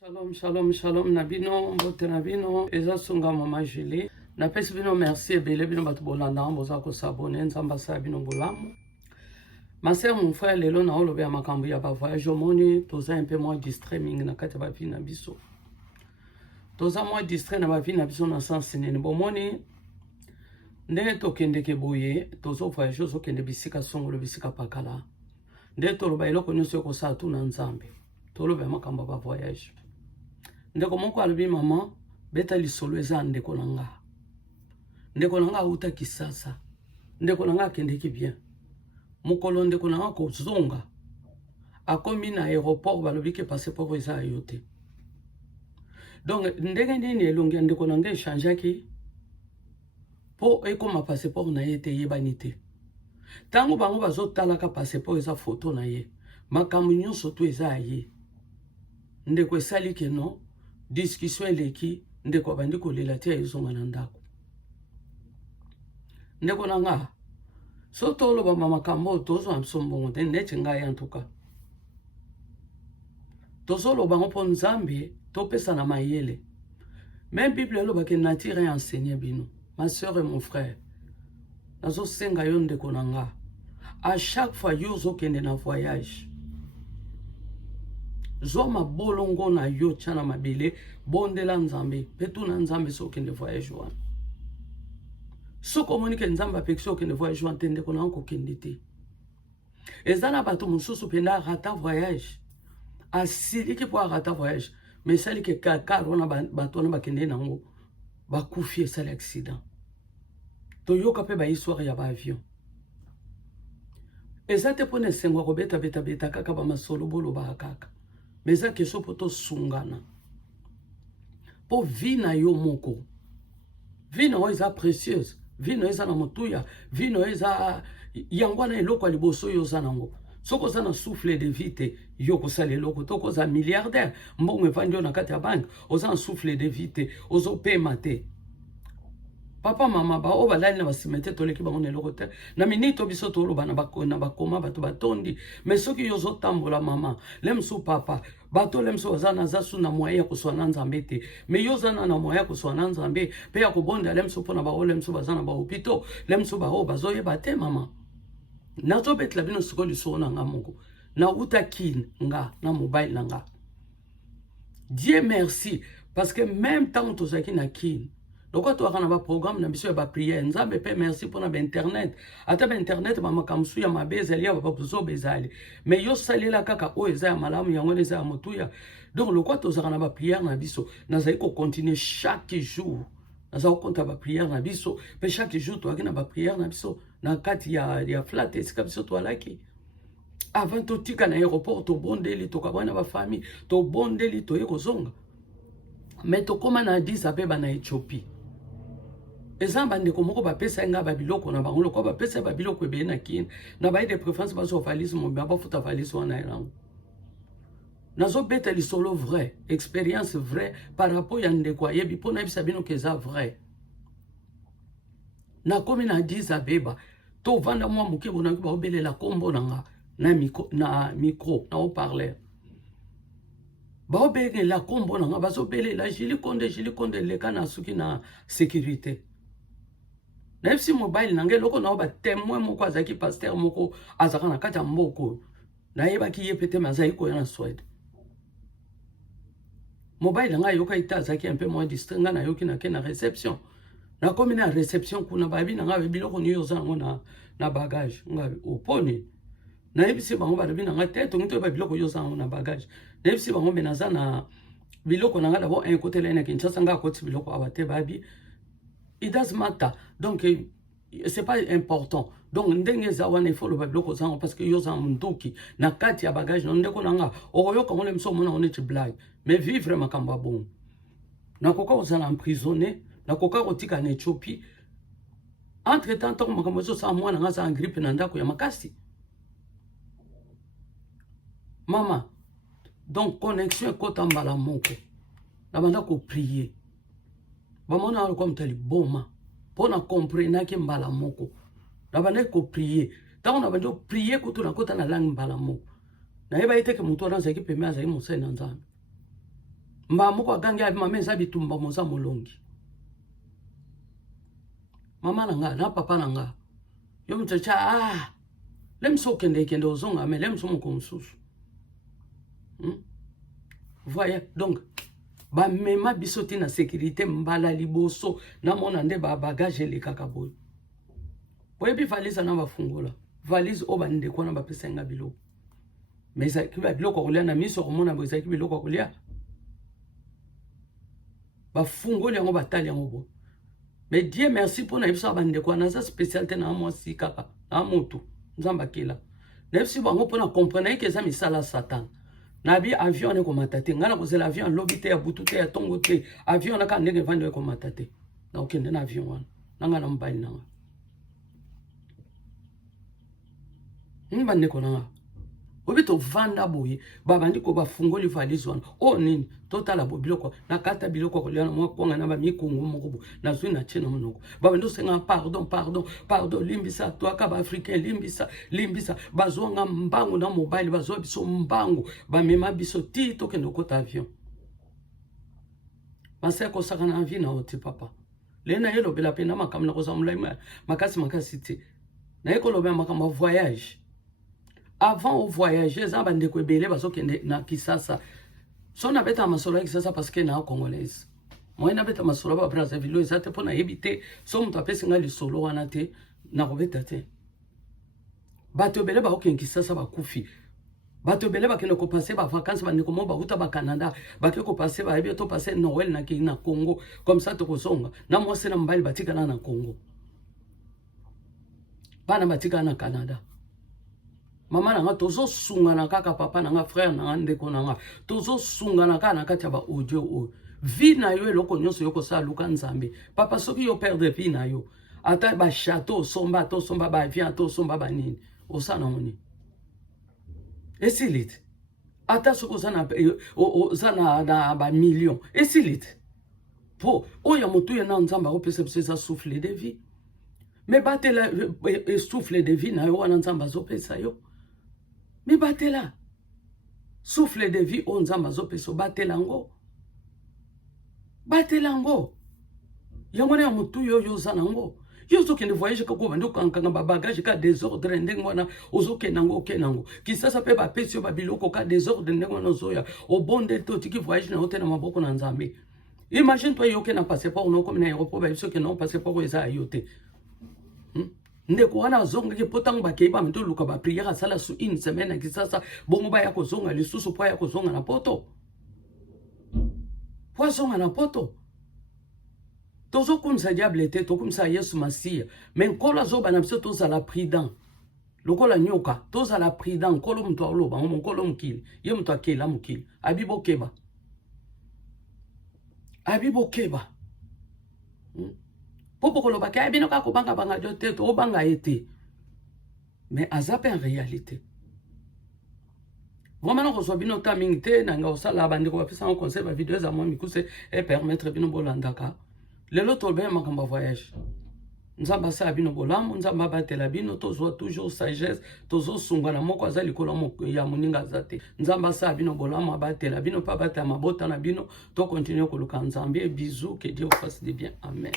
Shalom, shalom, shalom, Nabino, Mbote Nabino, Eza Sunga Mama Julie. Napesi bino merci ebele bino bato bolanda boza ko s'abonner nzamba sa bino bolamu. Ma sœur, mon frère, lelo na olobe ya makambo ya ba voyage omoni toza un peu moins distrait mingi na kati ba vie na biso. Toza moins distrait na ba vie na biso na sens nini bomoni ndenge tokende ke boye tozo voyage ozo kende bisika songolo bisika pakala. Nde toloba eloko nyonso ko sa tu na nzambe. Tolobe ya makambo ba voyage. Ndeko moko alobi mama beta lisolo eza ndeko nanga. Ndeko nanga uta kisasa. Ndeko nanga kendeki bien. Mukolo ndeko nanga ko zonga. Akomi na aéroport balobi ke passeport eza ayote. Donc ndenge nini elongi ndeko nanga échangeaki po ekoma passeport na ye te yebani te. Tango bango bazotalaka passeport eza photo na ye. Makambo nyonso to eza ye. Ndeko esali ke non discussion eleki ndeko bandi kolela te ayozonga na ndako. Ndeko nanga so toloba makambo tozo amsombongo te neti ngai en tout cas. Tozoloba mpo nzambe topesa na mayele. Même Bible eloba ke nature enseigner bino. Ma sœur et mon frère. Nazo senga yo ndeko nanga. À chaque fois yo zo kende na voyage. Zoma bolongo na yo tchana mabele bondela nzambe petu na nzambe so kende voyage wana. So komunike nzamba pekso kende voyage wana tende kona anko kende te. Ezana bato mususu penda rata voyage. Asili ki po rata voyage. Mais sali ke kakar wana bato wana bakende nango bakufi esali accident. To yoka pe ba histoire ya ba avion. Ezate pone sengwa ko beta kaka ba masolo bolo ba kaka. Mais ça question pour to sungana. Pour vina yo moko. Vina oiza précieuse. Vina oiza na motuya. Vina oiza yangwana eloko aliboso yo zanango. Soko zana souffle de vite yo ko sale loko toko za milliardaire. Mbongo evandio na kati ya bank. Oza souffle de vite. Ozo paiement te. Papa mama ba o balali na basimete toleki bango na eloko te na minito biso toloba na bakoma bato batondi mais soki yo zo tambola mama lemso papa bato lemso bazana zasu na moya ko swana nzambe te mais yo zana na moya ko swana nzambe pe ya ko bonda lemso pona ba o lemso bazana ba hopito lemso ba o bazoye bate mama na to betla bino siko liso na ngamoko na utakin nga na mobile nga. Dieu merci parce que même temps tozaki na kin. Donc quand tu as un programme na biso ya ba prière nzambe pe merci pour na internet ata ba internet mama kamsu ya mabeza lia ba buzo bezali mais yo salela kaka o eza ya malamu yango eza ya motuya. Donc le quoi tu as na ba prière na biso na zai ko continuer chaque jour na za ko konta ba prière na biso pe chaque jour tu as na ba prière na biso na kati ya flat esika biso to alaki avant to tika na aéroport to bondeli to kabana ba famille to bondeli to yeko zonga mais to koma na Addis Abeba na Ethiopie. Ezamba ndeko moko bapesa nga babiloko na bango loko bapesa babiloko ebe na kin na baye de préférence baso valise mo ba futa valise wana elango. Nazo beta lisolo vrai, expérience vrai par rapport ya ndeko yebi pona bisa bino keza vrai. Na komi na Addis Abeba to vanda mwa muke bona ba obelela kombo nanga na micro na haut-parleur. Ba obelela kombo nanga bazo belela jili konde leka na suki na sécurité. Même si mobile nange loko na ba témoin moko azaki pasteur moko azaka na kata mboko na yeba ki yepete mazai ko na Suède. Mobile nanga yoka ita azaki un peu moins distinct na yoki na ke na réception. Na komi na réception kuna babi nanga biloko ni yozango na bagage nga oponi. Na yebisi bango babi nanga te to ngito ba biloko yozango na bagage. Na yebisi bango menaza na biloko nanga d'abord un côté là na Kinshasa nga côté biloko abate babi. It doesn't matter. Donc, c'est pas important. Donc, ndenge zawane faut le babiloko zango parce que yo zan munduki na kati ya bagage na ndeko nanga oyo ko ngole mso mona oneti blague mais vivre makamba bon. Na koka ozana emprisonné, na koka otika na Ethiopie. Entre temps to makambo zo sa mwana nga za grippe na ndako ya makasi. Mama. Donc connexion kota mbala moko. Na banda ko prier. Bamona alo comme tali boma pona comprendre ke mbala moko na bande ko prier tango na bande prier kutu na kota na langue mbala moko na yeba ite ke mutu na zaki peme azaki mosai na nzambe Mba moko agangi abi mama eza bitumba moza molongi. Mama nanga na papa nanga. Yo mtcha lemso kende ozonga mais lemso moko mususu. Voyez donc ba mema bisoti na sécurité mbala liboso na mona nde ba bagage le kakaboy. Boye bi valise na bafungola. Valise o bande ko na ba pesenga bilo. Mais ça ki ba biloko kolia na miso ko mona boza ki biloko kolia. Ba fungola yango batali yango bo. Mais Dieu merci pour na biso bande ko na sa spécialité na moi si kaka na moto. Nzamba kila. Nefsi bango pour na comprendre que ça misala Satan. Nabi avion ne ko matate ngana ko zela avion lobite ya butute ya tongo te avion na ka ndenge vande ko matate. Na okende na avion wana. Nanga na mbali nanga. Mbande ko nanga. Obito vanda boye babandi ko bafungoli valise wana. O nini total abo biloko na kata biloko ko liana mo konga na ba mikungu moko na zwi na chena monoko. Babando senga pardon limbisa to aka ba africain limbisa bazonga mbangu na mobile bazo biso mbangu ba mema biso ti to kendo ko avion. Basa ko saka na vie na oti papa. Lena yelo bela pena makamna ko samula makasi ti. Na yeko lobe makama voyage. Avant au voyager, ça bande ko belé baso kende na Kisasa. So na beta masolo Kisasa parce que na congolaise. Moi na beta masolo ba Brazzaville ça te pona éviter so mtu apesi ngali solo wana te na robeta te. Bato belé ba oken Kisasa ba kufi. Bato belé ba kende ko passer ba vacances ba ndeko mo ba uta ba Canada, ba ke ko passer ba ebi to passer Noël na ki na Congo comme ça to ko songa. Na mo se na mbali batika na Congo. Bana batika na Canada. Mama nanga tozo sungana kaka papa nanga frère nanga ndeko nanga tozo sungana kaka na kati ya ba audio o vie na yo eloko nyonso yo kosa luka nzambe papa soki yo perdre vie na yo ata ba château somba to somba ba avion to somba ba nini osana moni esilit ata soko sana na ba million esilit po oya mutu ya na nzamba ko pesa pesa souffle de vie mais batela souffle de vie na yo wana nzamba zo pesa yo. Mais batela. Souffle de vie on nzamba zo peso batelango. Batelango. Yamone ya mutu yo zanango. Yo zo kende voyage ka ko bando kankanga ba bagage ka désordre ndenge wana ozo kenango. Kisasa pe ba pesi yo ba biloko ka désordre ndenge wana zoya. O bonde to tiki voyage na hotela maboko na nzambe. Imagine toi yo ke na passeport non comme na aéroport ba biso ke non passeport eza ayote. Ndeko wana zonga ke potango ba keba mento luka ba prière sala su une semaine Kisasa bongo ba ya ko zonga lisusu po ya ko zonga na poto. Po zonga na poto. Tozo kumsa diable te to kumsa Yesu Masia. Men kola zo ba na biso to za la prudent. Lokola nyoka to za la prudent kolo mtu aloba mon kolo mukili. Ye mtu akela mukili. Abibo keba. Popo koloba ka bino ka ko banga jote to banga été. Mais azap en réalité. Vraiment ko so bino timing te nanga osala bandi ko bapesa un conseil ba vidéo za moi mikuse et permettre bino bolandaka. Lelo to be makamba voyage. Nzamba sa bino bolamu nzamba batela bino to zo toujours sagesse to zo sungana moko azali ko ya muninga zate. Nzamba sa bino bolamu batela bino pa bata mabota na bino to continuer ko luka nzambe bisous que Dieu fasse du bien. Amen.